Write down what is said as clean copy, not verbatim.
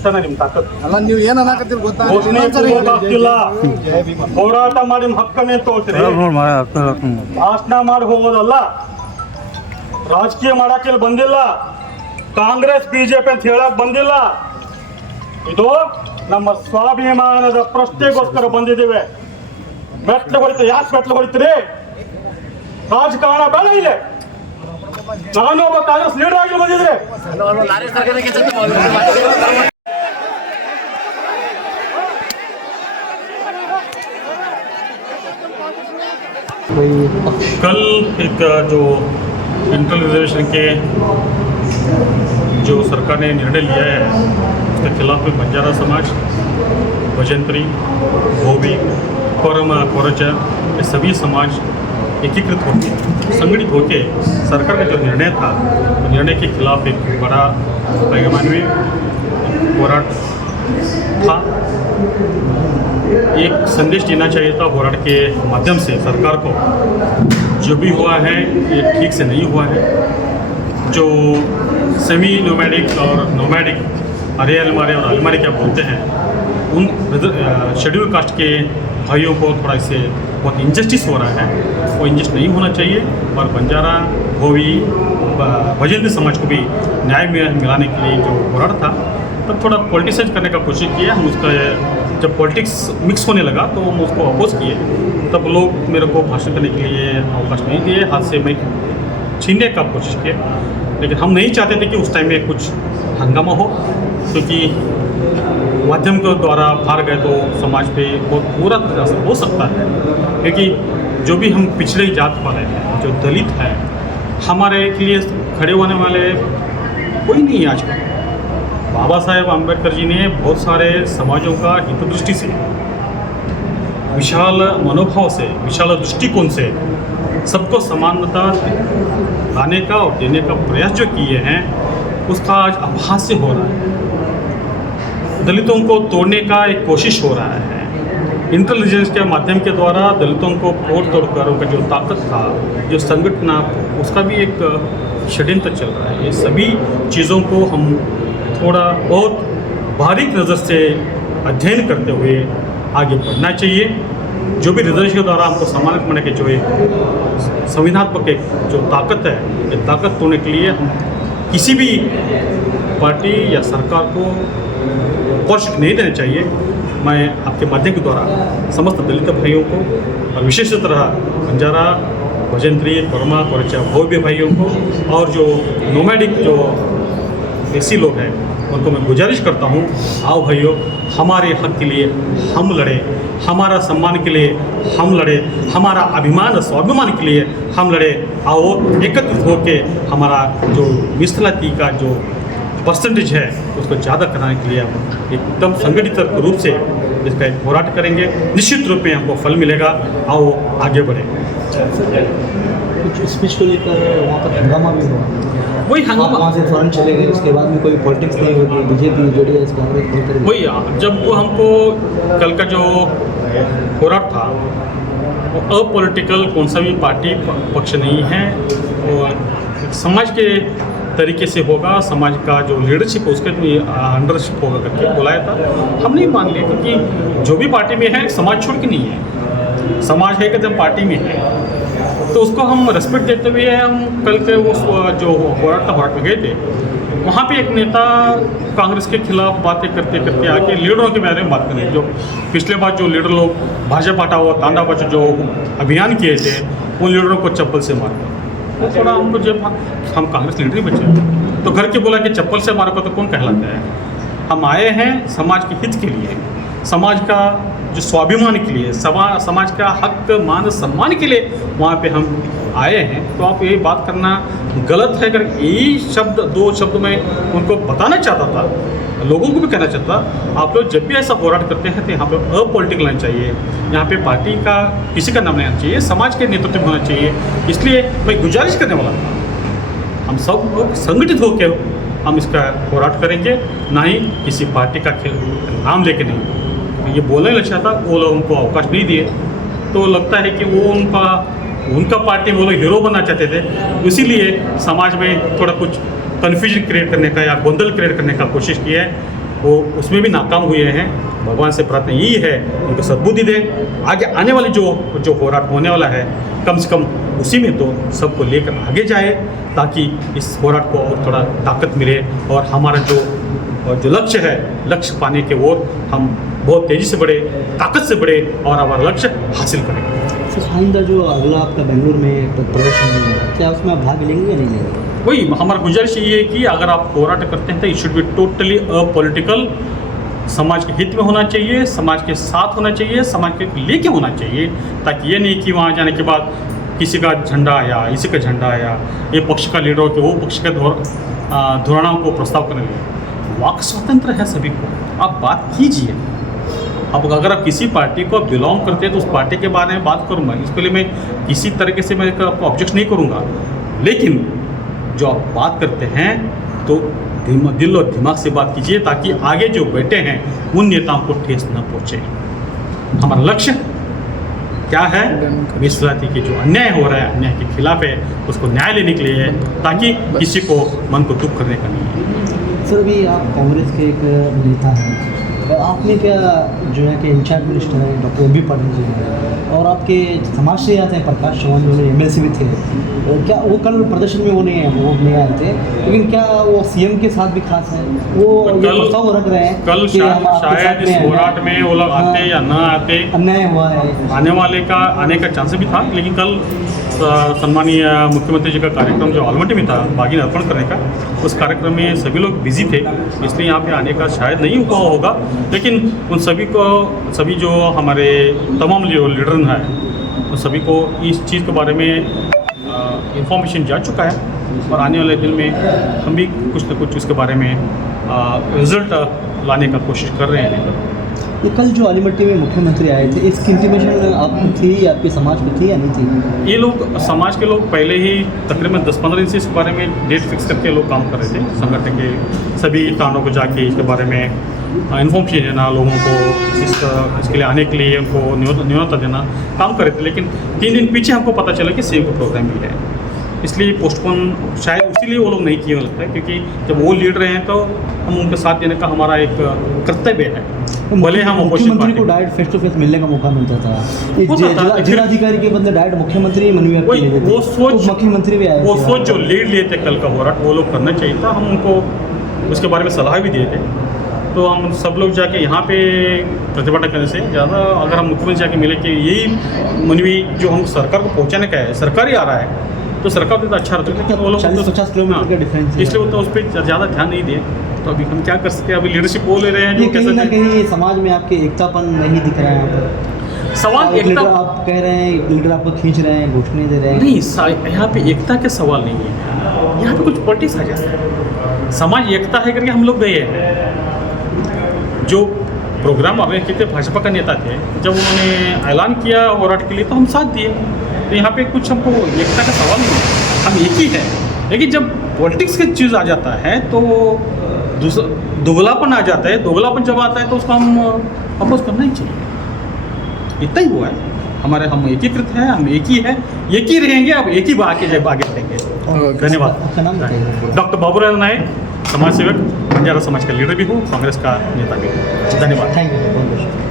ಇಷ್ಟನ ನಿಮ್ಮ ತಾಕತ್ ಅಲ್ಲ ನೀವು ಏನು ಅನ್ನಕತ್ತೀರಿ ಗೊತ್ತಾ ಘೋಷಣೆ ಆಗ್ತಿಲ್ಲ ಹೋರಾಟ ಮಾಡಿ ನಿಮ್ಮ ಹಕ್ಕನ್ನೇ ತೋಳ್ತೀರಿ ಭಾಷಣ ಮಾಡಿ ಹೋಗೋದಲ್ಲ ರಾಜಕೀಯ ಮಾಡಕ್ಕೆ ಇಲ್ಲಿ ಬಂದಿಲ್ಲ ಕಾಂಗ್ರೆಸ್ ಬಿಜೆಪಿ ಅಂತ ಹೇಳಕ್ ಬಂದಿಲ್ಲ ಇದು ನಮ್ಮ ಸ್ವಾಭಿಮಾನದ ಪ್ರಶ್ನೆಗೋಸ್ಕರ ಬಂದಿದ್ದೇವೆ ಮೆಟ್ಲು ಹೊಡಿತೀರಿ ಯಾಕೆ ಮೆಟ್ಲು ಹೊಡಿತೀರಿ ರಾಜಕಾರಣ ಬೇಡ ಇದೆ ನಾನು ಒಬ್ಬ ಕಾಂಗ್ರೆಸ್ ಲೀಡರ್ ಆಗಿ ಬಂದಿದ್ರೆ कल एक जो इंटर रिजर्वेशन के जो सरकार ने निर्णय लिया है उसके खिलाफ में बंजारा समाज भजंत्री धोबी कोरमा कोरचा ये सभी समाज एकीकृत होकर संगठित होकर सरकार का जो निर्णय था वो निर्णय के खिलाफ एक बड़ा पैमाने में होराट था। एक संदेश देना चाहिए था होराट के माध्यम से सरकार को जो भी हुआ है ये ठीक से नहीं हुआ है। जो सेमी नोमैडिक और नोमैडिक अरे अलमारी और अलमारी क्या बोलते हैं उन शेड्यूल कास्ट के भाइयों को थोड़ा इससे बहुत इंजस्टिस हो रहा है वो इंजस्ट नहीं होना चाहिए और बंजारा धोबी भजंत्री समाज को भी न्याय मिलाने के लिए जो होराट था तब थोड़ा पॉलिटिसाइज करने का कोशिश किया हम उसका जब पॉलिटिक्स मिक्स होने लगा तो हम उसको अपोज किए तब लोग मेरे को भाषण करने के लिए अवकाश नहीं दिए हाथ से मैं छीनने का कोशिश किया लेकिन हम नहीं चाहते थे कि उस टाइम में कुछ हंगामा हो क्योंकि माध्यम के द्वारा बाहर गए तो समाज पे बहुत बुरा असर हो सकता है क्योंकि जो भी हम पिछले जात वाले हैं जो दलित है हमारे के लिए खड़े होने वाले कोई नहीं है आजकल। बाबा साहेब आम्बेडकर जी ने बहुत सारे समाजों का हितदृष्टि से विशाल मनोभाव से विशाल दृष्टिकोण से सबको समानता लाने का और देने का प्रयास जो किए हैं उसका आज आभास से हो रहा है। दलितों को तोड़ने का एक कोशिश हो रहा है इंटेलिजेंस के माध्यम के द्वारा दलितों को तोड़ कर उनका जो ताकत था जो संगठन उसका भी एक षड्यंत्र चल रहा है। ये सभी चीज़ों को हम थोड़ा बहुत बारीक नज़र से अध्ययन करते हुए आगे बढ़ना चाहिए। जो भी रिजर्वेशन के द्वारा हमको सम्मानित करने के जो एक संविधानात्मक एक जो ताकत है ये ताकत तोड़ने के लिए हम किसी भी पार्टी या सरकार को कोशिश नहीं देनी चाहिए। मैं आपके माध्यम के द्वारा समस्त दलित भाइयों को और विशेष तरह बंजारा भजंत्री कोरमा कोरचा भोव्य भाइयों को और जो नोमैडिक जो ऐसी लोग हैं उनको मैं गुजारिश करता हूँ आओ भाइयों हमारे हक के लिए हम लड़े हमारा सम्मान के लिए हम लड़े हमारा अभिमान स्वाभिमान के लिए हम लड़े आओ एकत्रित होकर हमारा जो मिसलाती का जो परसेंटेज है उसको ज़्यादा कराने के लिए हम एकदम संगठित रूप से इसका एक होराट करेंगे निश्चित रूप में हमको फल मिलेगा आओ आगे बढ़े। कुछ स्पीच को लेकर वहाँ पर हंगामा भी हुआ वही हंगामा वहाँ से फौरन चले गए उसके बाद में कोई पॉलिटिक्स नहीं होगी बीजेपी जेडीएस कांग्रेस वही जब वो हमको कल का जो होराट था वो अपॉलिटिकल कौन सा भी पार्टी पक्ष नहीं है और समाज के तरीके से होगा समाज का जो लीडरशिप है उसके अंडरशिप होगा करके बुलाया था हम नहीं मान लिए क्योंकि जो भी पार्टी में है समाज छोड़ के नहीं है समाज है कि जब पार्टी में है तो उसको हम रेस्पेक्ट देते हुए हम कल के वो जो होराट में गए थे वहाँ पे एक नेता कांग्रेस के खिलाफ बातें करते करते आके लीडरों के बारे में बात करें जो पिछले बार जो लीडर लोग भाजपा हटा हुआ तांडा बच जो अभियान किए थे उन लीडरों को चप्पल से मारा तो थोड़ा हमको जब हम कांग्रेस लीडर ही बचे तो घर के बोला कि चप्पल से मारा को तो कौन कहलाता है। हम आए हैं समाज के हित के लिए समाज का जो स्वाभिमान के लिए समाज का हक मान सम्मान के लिए वहाँ पे हम आए हैं। तो आप ये बात करना गलत है अगर यही शब्द दो शब्द में उनको बताना चाहता था लोगों को भी कहना चाहता आप लोग जब भी ऐसा होराट करते हैं तो यहाँ पे अपॉलिटिकल होना चाहिए यहाँ पे पार्टी का किसी का नाम नहीं आना चाहिए समाज के नेतृत्व में होना चाहिए। इसलिए मैं गुजारिश करने वाला था हम सब लोग संगठित होकर हम इसका होराट करेंगे ना ही किसी पार्टी का नाम लेके नहीं। ये बोलने लगा था वो लोग उनको अवकाश नहीं दिए तो लगता है कि वो उनका पार्टी में वो लोग हीरो बनना चाहते थे इसीलिए समाज में थोड़ा कुछ कन्फ्यूजन क्रिएट करने का या गोंदल क्रिएट करने का कोशिश की है। वो उसमें भी नाकाम हुए हैं। भगवान से प्रार्थना यही है उनको सद्बुद्धि दे, आगे आने वाली जो होराट होने वाला है कम से कम उसी में तो सबको लेकर आगे जाए, ताकि इस होराट को और थोड़ा ताकत मिले और हमारा जो लक्ष्य है, लक्ष्य पाने के ओर हम बहुत तेज़ी से बढ़े, ताकत से बढ़े और हमारा लक्ष्य हासिल करें। सर आइंदा जो अगला आपका बेंगलुरु में प्रदर्शन है, क्या उसमें आप भाग लेंगे या नहीं लेंगे? वही हमारा गुजारिश ये है कि अगर आप होराट करते हैं तो it should be totally apolitical, समाज के हित में होना चाहिए, समाज के साथ होना चाहिए, समाज के लेके होना चाहिए, ताकि ये नहीं कि वहाँ जाने के बाद किसी का झंडा आया, इसी का झंडा आया, ये पक्ष का लीडर हो कि वो पक्ष के धोरणाओं को प्रस्ताव करने लगे। वाक स्वतंत्र है सभी को, आप बात कीजिए। अब अगर आप किसी पार्टी को बिलोंग करते हैं तो उस पार्टी के बारे में बात करूँगा, इसके लिए मैं किसी तरीके से मैं आपको ऑब्जेक्ट नहीं करूँगा, लेकिन जो आप बात करते हैं तो दिल और दिमाग से बात कीजिए, ताकि आगे जो बैठे हैं उन नेताओं को ठेस न पहुँचे। हमारा लक्ष्य क्या है? मीಸಲಾತಿ के जो अन्याय हो रहा है, अन्याय के खिलाफ है, उसको न्याय लेने के लिए है, ताकि किसी को मन को दुख करने का नहीं है। सर अभी आप कांग्रेस के एक नेता हैं, आपने क्या जो है कि इंचार्ज मिनिस्टर हैं डॉक्टर ए.बी. पाटिल जी हैं, और आपके समाज से आते हैं प्रकाश चौहान जो एमएलसी भी थे, क्या वो कल प्रदर्शन में वो नहीं आए थे, लेकिन क्या वो सीएम के साथ भी खास है? वो ये प्रस्ताव रख रहे हैं कल कि हम आपके शायद साथ इस में हैं। होराट में वो लोग आते या ना आते, अन्याय हुआ है, आने का चांस भी था, लेकिन कल सम्मानीय मुख्यमंत्री जी का कार्यक्रम जो आलमटी में था बागी अर्पण करने का, उस कार्यक्रम में सभी लोग बिजी थे, इसलिए यहाँ पे आने का शायद नहीं हुआ होगा। लेकिन उन सभी जो हमारे तमाम जो लीडर हैं उन सभी को इस चीज़ के बारे में इंफॉर्मेशन जा चुका है, और आने वाले दिन में हम भी कुछ न कुछ उसके बारे में रिजल्ट लाने का कोशिश कर रहे हैं। ये कल जो आलिमट्टी में मुख्यमंत्री आए थे, इसकी इंटीमेशन आपको थी, आपके समाज को थी या नहीं थी? ये लोग समाज के लोग पहले ही तकरीबन 10-15 दिन से इस बारे में डेट फिक्स करके लोग काम कर रहे थे। संगठन के सभी थानों को जाके इसके बारे में इन्फॉर्मेशन देना, लोगों को इसके लिए आने के लिए उनको न्यूनता देना काम कर रहे थे, लेकिन 3 दिन पीछे हमको पता चला कि सीएम का प्रोग्राम भी है, इसलिए पोस्टपोन शायद इसीलिए वो लोग नहीं किए लगता है, क्योंकि जब वो लीड रहे हैं तो हम उनके साथ देने का हमारा एक कर्तव्य है। भले हम मुख्यमंत्री को डायरेक्ट फेस टू फेस मिलने का मौका मिलता था, जिलाधिकारी के बदले डायरेक्ट मुख्यमंत्री वो सोच मुख्यमंत्री भी आए, वो सोच जो लीड लिए थे कल का होराट, वो लोग करना चाहिए था। हम उनको उसके बारे में सलाह भी दिए थे, तो हम सब लोग जाके यहाँ पे प्रतिभटना करने से ज़्यादा अगर हम मुख्यमंत्री जाके मिले कि यही मनवी जो हम सरकार को पहुँचाने का है, सरकार ही आ रहा है तो सरकार तो अच्छा रहता है, लेकिन वो लोग 40-50 किलोमीटर का डिफरेंस है, इसलिए वो तो उस पर ज़्यादा ध्यान नहीं दिए। तो अभी हम क्या कर सकते हैं? अभी लीडरशिप बोल ले रहे हैं, ये जो कहीं ना कहीं समाज में आपके एकतापन नहीं दिख रहा है यहाँ पर। सवाल एक लीडर एकता आप कह रहे हैं, लीडर आपको खींच रहे हैं, घोषणाएं दे रहे हैं। नहीं, यहाँ पे एकता के सवाल नहीं है, यहाँ पे कुछ पॉलिटिक्स आ जाता है। समाज एकता है करके हम लोग गए हैं। जो प्रोग्राम ऑर्गेनाइज किए थे भाजपा का नेता थे, जब उन्होंने ऐलान किया होराट के लिए तो हम साथ दिए, तो यहाँ पे कुछ हमको एकता का सवाल नहीं है, हम एक ही है। लेकिन जब पॉलिटिक्स की चीज़ आ जाता है तो दोगलापन आ जाता है, दोगलापन जब आता है तो उसको हम अपोज करना ही चाहिए। इतना ही हुआ है, हम एकीकृत हैं, हम एक ही है, एक ही रहेंगे, अब एक ही आगे बढ़ेंगे। धन्यवाद। आपका नाम बताइए। डॉक्टर बाबूराव नायक, समाज सेवक, बंजारा समाज का लीडर भी हूँ, कांग्रेस का नेता भी हूँ। धन्यवाद। Thank you.